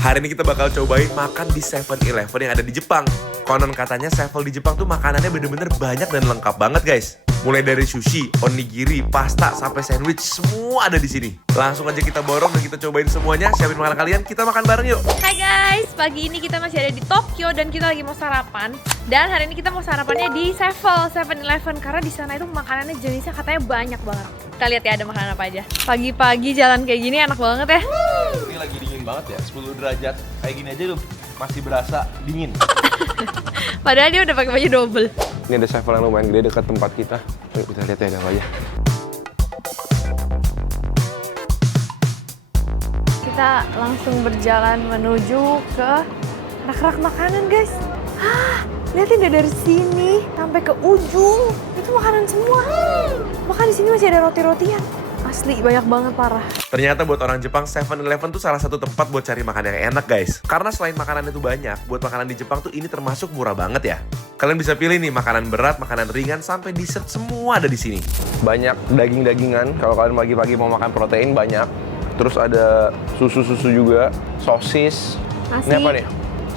Hari ini kita bakal cobain makan di 7-Eleven yang ada di Jepang. Konon katanya 7 di Jepang tuh makanannya bener-bener banyak dan lengkap banget guys. Mulai dari sushi, onigiri, pasta, sampai sandwich, semua ada di sini. Langsung aja kita borong dan kita cobain semuanya. Siapin makanan kalian, kita makan bareng yuk. Hai guys, pagi ini kita masih ada di Tokyo dan kita lagi mau sarapan. Dan hari ini kita mau sarapannya di 7-Eleven karena di sana itu makanannya jenisnya katanya banyak banget. Kita lihat ya ada makanan apa aja. Pagi-pagi jalan kayak gini enak banget ya. Ini lagi dingin banget ya, 10 derajat. Kayak gini aja tuh masih berasa dingin. Padahal dia udah pakai baju double. Ini ada 7 yang lumayan gede dekat tempat kita. Yuk kita lihat ya ada apa aja. Kita langsung berjalan menuju ke rak-rak makanan guys. Lihatin deh dari sini sampai ke ujung. Itu makanan semua. Bahkan di sini masih ada roti-rotian. Asli banyak banget parah. Ternyata buat orang Jepang 7-Eleven tuh salah satu tempat buat cari makanan yang enak guys. Karena selain makanan itu banyak, buat makanan di Jepang tuh ini termasuk murah banget ya. Kalian bisa pilih nih makanan berat, makanan ringan, sampai dessert semua ada di sini. Banyak daging-dagingan, kalau kalian pagi-pagi mau makan protein banyak. Terus ada susu-susu juga, sosis. Nasi. Ini apa nih?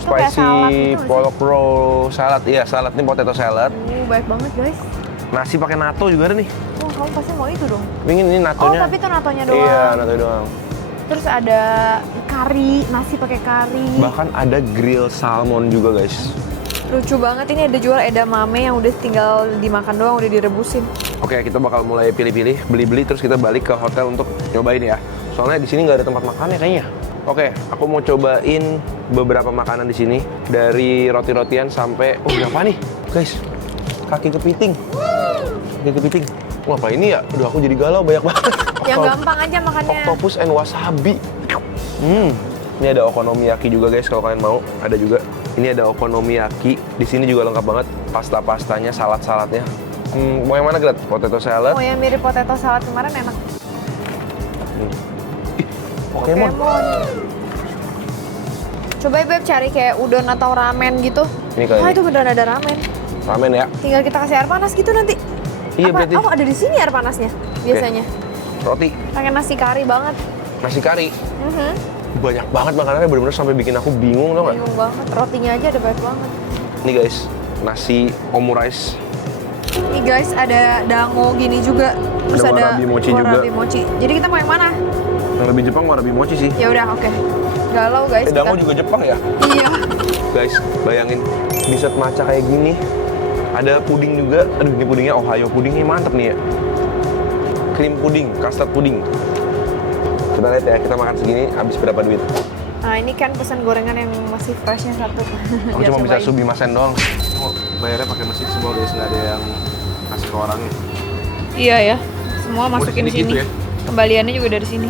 Itu kayak salad Spicy gitu nggak pollock roll salad. Iya, salad ini potato salad. Banyak banget guys. Nasi pakai natto juga ada nih. Oh, kamu pasti mau itu dong. Ini Oh, nattonya. tapi itu natonya doang. Iya, natto doang. Terus ada kari, nasi pakai kari. Bahkan ada grill salmon juga guys. Lucu banget, ini ada jual edamame yang udah tinggal dimakan doang, udah direbusin. Oke, kita bakal mulai pilih-pilih, beli-beli, terus kita balik ke hotel untuk nyobain ya. Soalnya di sini nggak ada tempat makannya kayaknya. Oke, aku mau cobain beberapa makanan di sini, dari roti-rotian sampai apa nih, guys? Kaki kepiting. Kaki kepiting. Wah, apa ini ya? Udah aku jadi galau banyak banget. Yang gampang aja makannya. Octopus and wasabi. Ini ada okonomiyaki juga guys, kalau kalian mau. Ada juga. Ini ada okonomiyaki. Di sini juga lengkap banget. Pasta-pastanya, salad-saladnya. Mau yang mana, Gret? Potato salad? Oh, yang mirip potato salad kemarin enak. Pokemon. Coba ya, Beb, cari kayak udon atau ramen gitu. Ini kayak itu beneran ada ramen. ramen ya. Tinggal kita kasih air panas gitu nanti. Iya, berarti. Oh, ada di sini air panasnya biasanya. Roti, Pakai nasi kari banget. nasi kari. Banyak banget makanannya, bener-bener sampai bikin aku bingung, tau gak? Bingung banget. Rotinya aja ada banyak banget. Nih guys, nasi omurice. Nih guys, ada dango gini juga. Terus Ada ada warabi mochi juga. warabi mochi. Jadi kita mau yang mana? Yang lebih Jepang warabi mochi sih. Ya udah, oke. Galau guys. Dango juga Jepang ya? Iya. Guys, bayangin dessert matcha kayak gini. Ada puding juga. Aduh, ini pudingnya Ohio pudingnya mantep nih ya. Cream puding, custard puding. Kita lihat ya, kita makan segini habis berapa duit. Nah, ini kan pesan gorengan yang masih freshnya satu. Aku Biar cuma bisa cobain. subimasen doang. Oh, bayarnya pakai mesin semua guys, nggak ada yang kasih ke orangnya. Iya ya. Semua masukin di di sini sini. gitu ya? Kembaliannya juga dari sini.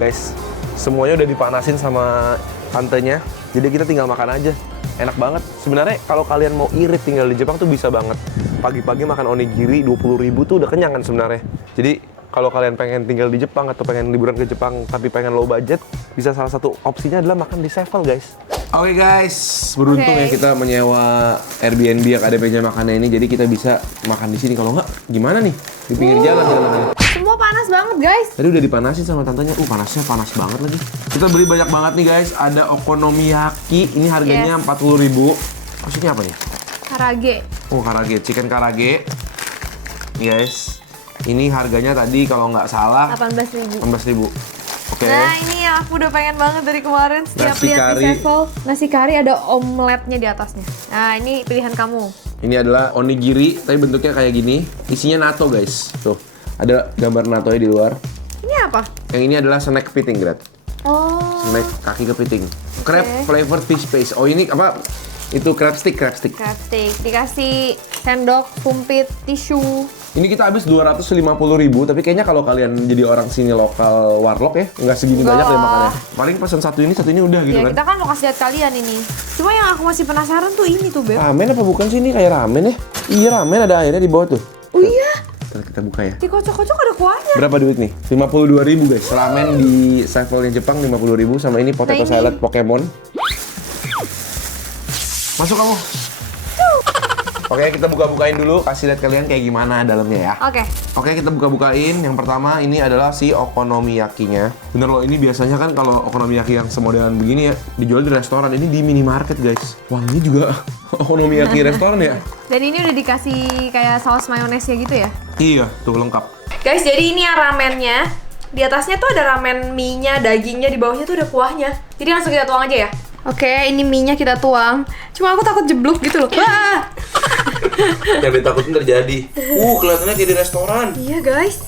Guys, semuanya udah dipanasin sama tantenya, jadi kita tinggal makan aja. Enak banget. Sebenarnya kalau kalian mau irit tinggal di Jepang tuh bisa banget. Pagi-pagi makan onigiri 20.000 tuh udah kenyang kan sebenarnya. Jadi kalau kalian pengen tinggal di Jepang atau pengen liburan ke Jepang tapi pengen low budget, bisa salah satu opsinya adalah makan di 7 guys. Oke guys, beruntung Oke. ya kita menyewa Airbnb yang ada meja makannya ini, jadi kita bisa makan di sini. Kalau nggak, gimana nih? Di pinggir jalan jalanannya. Semua panas banget, guys. Tadi udah dipanasin sama tantenya. Panasnya panas banget lagi. Kita beli banyak banget nih guys. Ada okonomiyaki. Ini harganya Yes. 40.000. Maksudnya apa nih? Karage. Oh, karage, chicken karage. Guys, ini harganya tadi kalau nggak salah 18.000. 18.000. Oke. Nah, ini yang aku udah pengen banget dari kemarin. Setiap Nasi lihat kari. di Sevel, nasi kari ada omeletnya di atasnya. Nah, ini pilihan kamu. Ini adalah onigiri, tapi bentuknya kayak gini. Isinya natto guys. Tuh, ada gambar nattonya di luar. Ini apa? Yang ini adalah snack kepiting, Gret. Oh. Snack kaki kepiting. Crab flavored fish paste. Oh, ini apa? Itu crab stick, crab stick. Crab stick. Dikasih sendok, sumpit, tisu. Ini kita habis 250.000, tapi kayaknya kalau kalian jadi orang sini lokal warlock ya, nggak segini Nggak. banyak deh makannya. Paling pesan satu ini udah gitu Ya, kan. kita kan mau kasih lihat kalian ini. Cuma yang aku masih penasaran tuh ini tuh, Beb. Ramen apa bukan sih ini kayak ramen ya? Iya ramen, ada airnya di bawah tuh. Oh iya, Ntar kita buka ya. dikocok-kocok ada kuahnya. Berapa duit nih? 52.000 guys. Ramen di Sevelnya Jepang 50.000 sama ini potato Nah, ini. salad Pokemon. Masuk kamu. Oke, kita buka-bukain dulu, kasih lihat kalian kayak gimana dalamnya ya. Oke. Oke, kita buka-bukain. Yang pertama ini adalah si okonomiyaki-nya. Bener loh, ini biasanya kan kalau okonomiyaki yang semodelan begini ya, dijual di restoran. Ini di minimarket, guys. Wanginya juga okonomiyaki restoran ya? Dan ini udah dikasih kayak saus mayonesnya gitu ya? Iya, tuh lengkap. Guys, jadi ini yang ramennya. Di atasnya tuh ada ramen mie-nya, dagingnya, di bawahnya tuh ada kuahnya. Jadi langsung kita tuang aja ya? Oke, ini mie-nya kita tuang. Cuma aku takut jeblok gitu loh. Wah! Yang ditakutin terjadi. Kelihatannya kayak di restoran. Iya guys.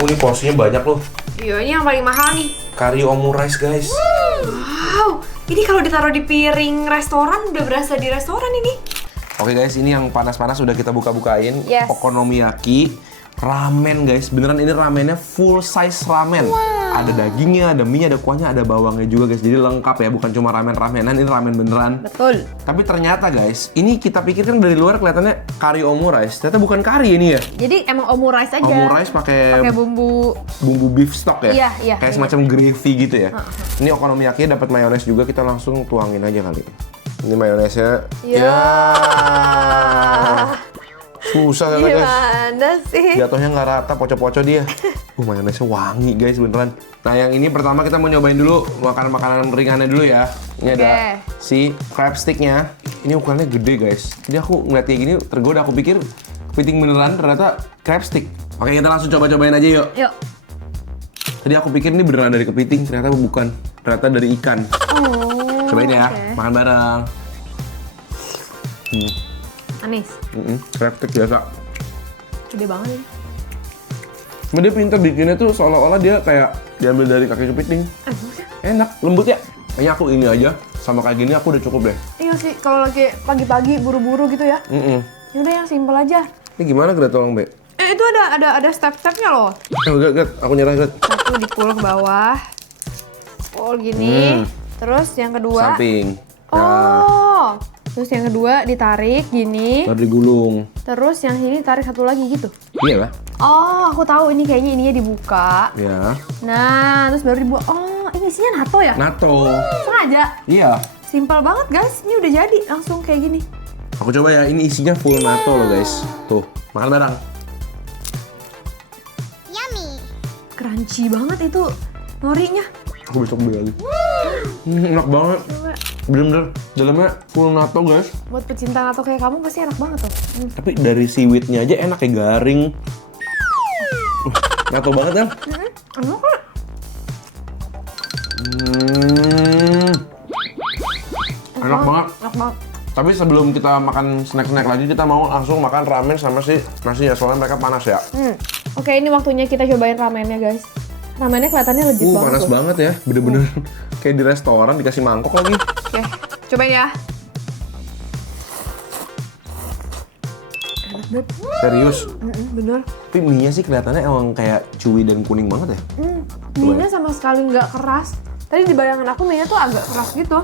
Ini porsinya banyak loh. Iya, ini yang paling mahal nih. Kari omurice, guys. Wow, ini kalau ditaruh di piring restoran udah berasa di restoran ini. Oke guys, ini yang panas-panas udah kita buka-bukain. Yes. Okonomiyaki. Ramen guys, beneran ini ramennya full size ramen. Ada dagingnya, ada mie, ada kuahnya, ada bawangnya juga guys. Jadi lengkap ya, bukan cuma ramen-ramenan, ini ramen beneran. Betul. Tapi ternyata guys, ini kita pikir kan dari luar kelihatannya kari omurice. Ternyata bukan kari ini ya. Jadi emang omurice aja. Omurice pakai bumbu. beef stock ya. Iya, iya, Kayak iya. semacam gravy gitu ya. Ini okonomiyaki dapat mayones juga, kita langsung tuangin aja kali. Ini mayonesnya. Ya. Susah ternyata guys. Gimana sih? Jatuhnya nggak rata, poco-poco dia. Mayonesnya wangi guys, beneran. Nah yang ini pertama kita mau nyobain dulu makanan-makanan ringannya dulu ya. Ini ada si crab sticknya. Ini ukurannya gede guys. Jadi aku ngeliat kayak gini tergoda, aku pikir kepiting beneran, ternyata crab stick. Oke, kita langsung coba-cobain aja yuk. Yuk. Tadi aku pikir ini beneran dari kepiting, ternyata bukan. Ternyata dari ikan. Oh. Cobain ya, oke. makan bareng. Manis. Crab stick biasa. Gede banget ini. Cuma dia pintar bikinnya tuh seolah-olah dia kayak diambil dari kaki kepiting. Enak, lembut ya. Kayaknya aku ini aja, sama kayak gini aku udah cukup deh. Iya sih, kalau lagi pagi-pagi buru-buru gitu ya. Yaudah yang simple aja. Ini gimana Gret, tolong Be? Itu ada step-stepnya loh. Gret, aku nyerah Gret. Satu dipul ke bawah. Pul gini. Terus yang kedua. Samping. Oh. Terus yang kedua ditarik gini. Baru digulung. Terus yang sini tarik satu lagi gitu. Iya lah. Oh, aku tahu ini kayaknya ininya dibuka. Ya. Nah, terus baru dibuat. Oh, ini isinya natto ya? Natto. Sengaja. Iya. Simpel banget guys. Ini udah jadi langsung kayak gini. Aku coba ya, ini isinya full natto loh guys. Tuh, makan bareng. Crunchy banget itu norinya. Aku besok beli lagi. Enak banget. Bener-bener dalamnya full natto guys. Buat pecinta natto kayak kamu pasti enak banget tuh. Tapi dari seaweednya aja enak kayak garing. Natto banget kan? Enak kok. Enak banget. Enak banget. Tapi sebelum kita makan snack-snack lagi, kita mau langsung makan ramen sama si nasinya, soalnya mereka panas ya. Oke, ini waktunya kita cobain ramennya guys. Ramennya kelihatannya legit banget Panas loh. banget ya, bener-bener kayak di restoran dikasih mangkok lagi. Oke, cobain ya. Enak banget. Serius. Bener. Tapi mie-nya sih kelihatannya emang kayak chewy dan kuning banget ya. Mie-nya sama sekali nggak keras. Tadi di bayangan aku mie-nya tuh agak keras gitu.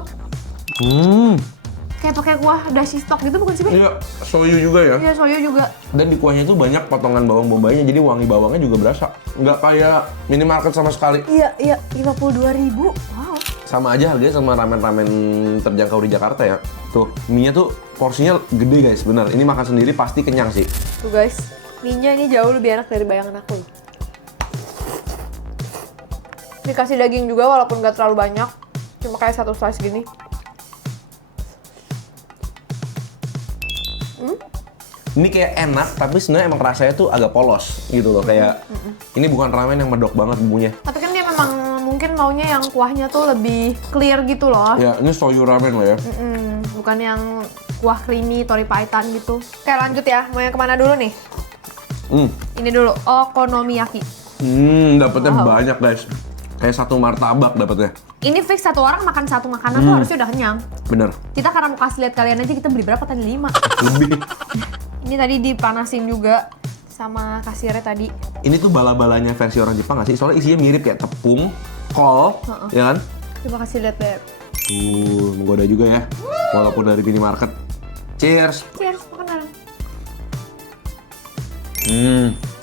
Kayak pakai kuah dashi stock gitu bukan sih, Be? Iya, soyu juga ya. Iya, soyo juga. Dan di kuahnya itu banyak potongan bawang bombaynya, jadi wangi bawangnya juga berasa. Nggak kayak minimarket sama sekali. Iya, 52.000. Wow. Sama aja harganya sama ramen-ramen terjangkau di Jakarta ya. Tuh, mie-nya tuh porsinya gede guys, bener. Ini makan sendiri pasti kenyang sih. Tuh guys, mie-nya ini jauh lebih enak dari bayangan aku. Dikasih daging juga walaupun nggak terlalu banyak. Cuma kayak satu slice gini. Ini kayak enak, tapi sebenarnya emang rasanya tuh agak polos gitu loh. Kayak ini bukan ramen yang medok banget bumbunya. Tapi kan dia memang mungkin maunya yang kuahnya tuh lebih clear gitu loh. Ya, ini soyu ramen loh ya. Bukan yang kuah creamy, tori paitan gitu. Oke lanjut ya, mau yang kemana dulu nih? Ini dulu, okonomiyaki. Dapetnya banyak guys. Kayak satu martabak dapetnya. Ini fix satu orang makan satu makanan tuh harusnya udah kenyang. Bener. Kita karena mau kasih lihat kalian aja, kita beli berapa tadi? 5. Lebih. Ini tadi dipanasin juga sama kasirnya tadi. Ini tuh bala-balanya versi orang Jepang nggak sih? Soalnya isinya mirip kayak tepung, kol, ya kan? Coba kasih lihat deh. Menggoda juga ya. Walaupun dari minimarket. Cheers. Cheers, makan bareng.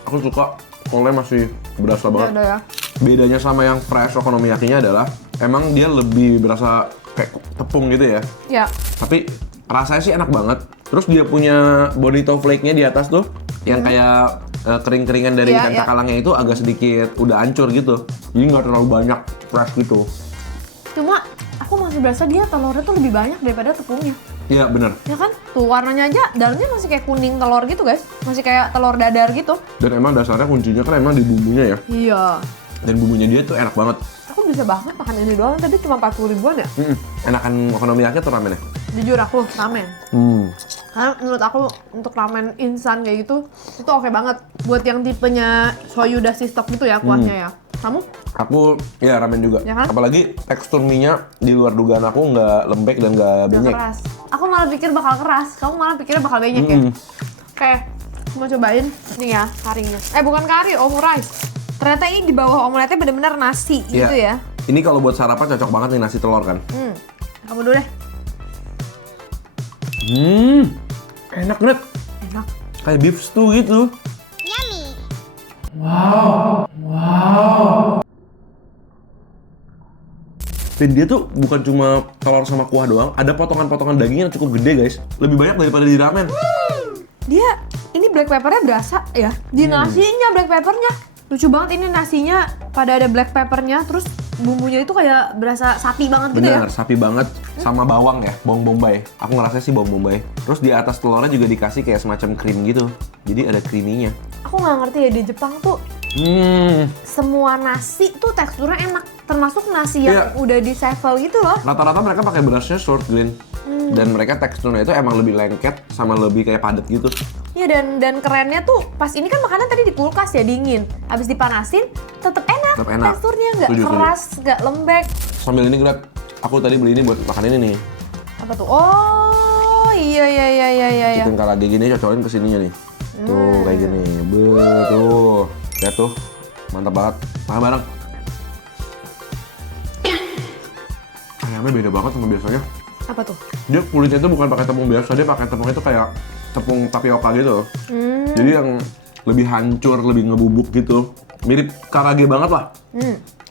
Aku suka kolnya masih berasa banget. Udah ya. Bedanya sama yang fresh okonomiyakinya adalah emang dia lebih berasa kayak tepung gitu ya. Ya. Tapi rasanya sih enak banget. Terus dia punya bonito flake-nya di atas tuh, yang kayak kering-keringan dari Iya, ikan iya. cakalangnya itu agak sedikit udah hancur gitu. Jadi nggak terlalu banyak fresh gitu. Cuma aku masih berasa dia telurnya tuh lebih banyak daripada tepungnya. Iya bener. Ya kan? Tuh warnanya aja, dalamnya masih kayak kuning telur gitu guys. Masih kayak telur dadar gitu. Dan emang dasarnya kuncinya kan emang di bumbunya ya. Iya. Dan bumbunya dia tuh enak banget. Aku bisa banget makan ini doang, tadi cuma 40 ribuan ya? Enakan okonomiyaki atau ramen ya? Jujur aku, ramen. Karena menurut aku untuk ramen instan kayak gitu, itu oke banget. Buat yang tipenya shoyu dashi stock gitu ya kuahnya ya. Kamu? Aku ya ramen juga. Ya kan? Apalagi tekstur mie-nya di luar dugaan aku nggak lembek dan nggak Yang benyek. keras. Aku malah pikir bakal keras, kamu malah pikirnya bakal benyek ya? Oke, aku mau cobain nih ya karinya. Bukan kari, omurice. Ternyata ini di bawah omeletnya bener-bener nasi Iya. gitu ya. Ini kalau buat sarapan cocok banget nih nasi telur kan. Kamu dulu deh. Enak banget. Enak. Kayak beef stew gitu. Dan dia tuh bukan cuma telur sama kuah doang, ada potongan-potongan daging yang cukup gede guys. Lebih banyak daripada di ramen. Dia, ini black peppernya berasa ya. Di nasinya black peppernya. Lucu banget ini nasinya pada ada black peppernya, terus bumbunya itu kayak berasa sapi banget gitu ya. Bener, sapi banget sama bawang ya, bawang bombay. Aku ngerasa sih bawang bombay. Terus di atas telurnya juga dikasih kayak semacam krim gitu. Jadi ada creamy-nya. Aku nggak ngerti ya di Jepang tuh semua nasi tuh teksturnya enak, termasuk nasi yang Iya. udah di sevel gitu loh. Rata-rata mereka pakai berasnya short grain. Dan mereka teksturnya itu emang lebih lengket sama lebih kayak padat gitu. Ya dan kerennya tuh pas ini kan makanan tadi di kulkas ya dingin, habis dipanasin tetep enak, Tetep enak. teksturnya nggak Setuju, setuju. keras, nggak lembek. Sambil ini Grat, aku tadi beli ini buat makan ini nih. Apa tuh? Oh iya. Chicken karage gini cocokin ke sininya nih. Tuh kayak gini. Betul. Lihat tuh. Mantap banget. Makan bareng. Ayamnya beda banget sama biasanya. Apa tuh? Dia kulitnya itu bukan pakai tepung biasa, dia pakai tepung itu kayak tepung tapioka gitu. Jadi yang lebih hancur, lebih ngebubuk gitu. Mirip karage banget lah.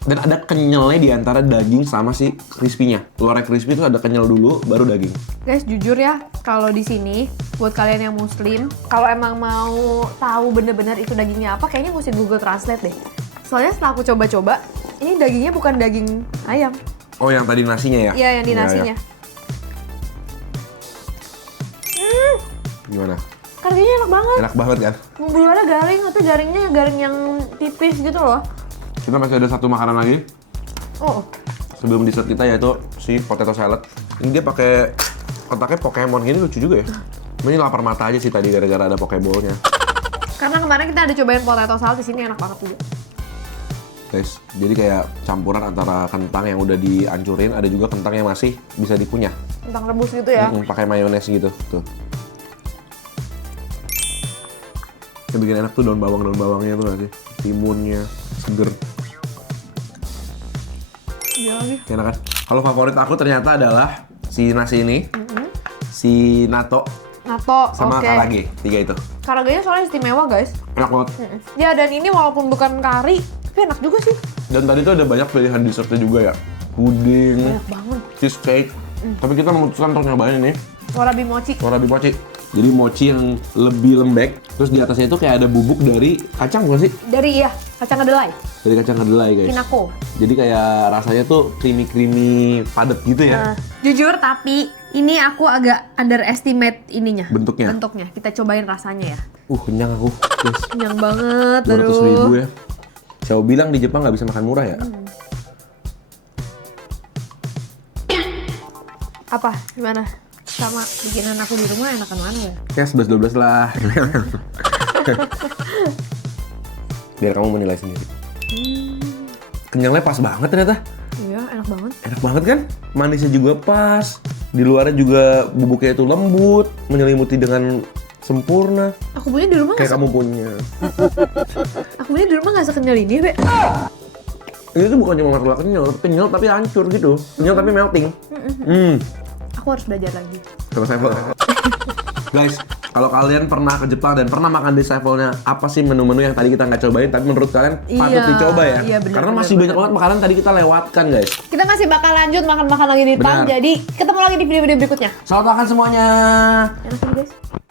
Dan ada kenyalnya di antara daging sama si crispy-nya. Luarnya crispy itu ada kenyal dulu, baru daging. Guys, jujur ya, kalau di sini buat kalian yang muslim, kalau emang mau tahu bener-bener itu dagingnya apa, kayaknya mesti Google Translate deh. Soalnya setelah aku coba-coba, ini dagingnya bukan daging ayam. Oh, yang tadi nasinya ya? Iya, yang di Iya, nasinya. iya. Gimana? Karganya enak banget. Enak banget kan? Bumbu luarnya garing, tapi garingnya garing yang tipis gitu loh. Kita masih ada satu makanan lagi Oh, sebelum dessert kita, yaitu si potato salad. Ini dia pakai kotaknya Pokemon gini, lucu juga ya. Ini lapar mata aja sih tadi gara-gara ada Pokeball-nya. karena kemarin kita ada cobain potato salad di sini enak banget juga. Guys, jadi kayak campuran antara kentang yang udah dihancurin, ada juga kentang yang masih bisa dikunyah. Kentang rebus gitu ya. Pakai mayones gitu, tuh. Yang bikin enak tuh daun bawangnya tuh nggak sih? Timunnya, seger. Iya lagi. Enak kan? Kalau favorit aku ternyata adalah si nasi ini, si natto, Nato, sama oke. karage. 3 itu. Karaganya soalnya istimewa guys. Enak banget. Ya dan ini walaupun bukan kari, tapi enak juga sih. Dan tadi tuh ada banyak pilihan dessertnya juga ya. Puding, Banyak banget. cheesecake. Tapi kita memutuskan untuk nyobain ini, Warabi mochi. warabi mochi. Jadi mochi yang lebih lembek, terus di atasnya itu kayak ada bubuk dari kacang bukan sih? Dari kacang kedelai, Dari kacang kedelai guys. kinako. Jadi kayak rasanya tuh creamy padat gitu ya. Nah, jujur tapi ini aku agak underestimate ininya. Bentuknya. Bentuknya. Kita cobain rasanya ya. Kenyang aku. Guys, Kenyang banget. 200.000 ya. Saya bilang di Jepang nggak bisa makan murah ya. Apa? Gimana? Sama bikinan aku di rumah enakan mana ya? Ya 11-12 lah. Biar kamu menilai sendiri. Kenyangnya pas banget ternyata. Iya, enak banget. Enak banget kan? Manisnya juga pas. Di luarnya juga bubuknya itu lembut, menyelimuti dengan sempurna. Aku punya di rumah Kayak kamu punya. Aku punya di rumah nggak sekenyal ini, Be. Ini tuh bukan cuma masalah kenyal tapi hancur gitu. Kenyal tapi melting. Aku harus belajar lagi. Sama saya. Guys, Kalau kalian pernah ke Jepang dan pernah makan di Sevelnya, apa sih menu-menu yang tadi kita nggak cobain, tapi menurut kalian patut Iya, dicoba ya? iya, bener, Karena bener, masih banyak banget makanan tadi kita lewatkan, guys. Kita masih bakal lanjut makan-makan lagi di depan. Benar. Jadi ketemu lagi di video-video berikutnya. Selamat makan semuanya. Enak nih guys.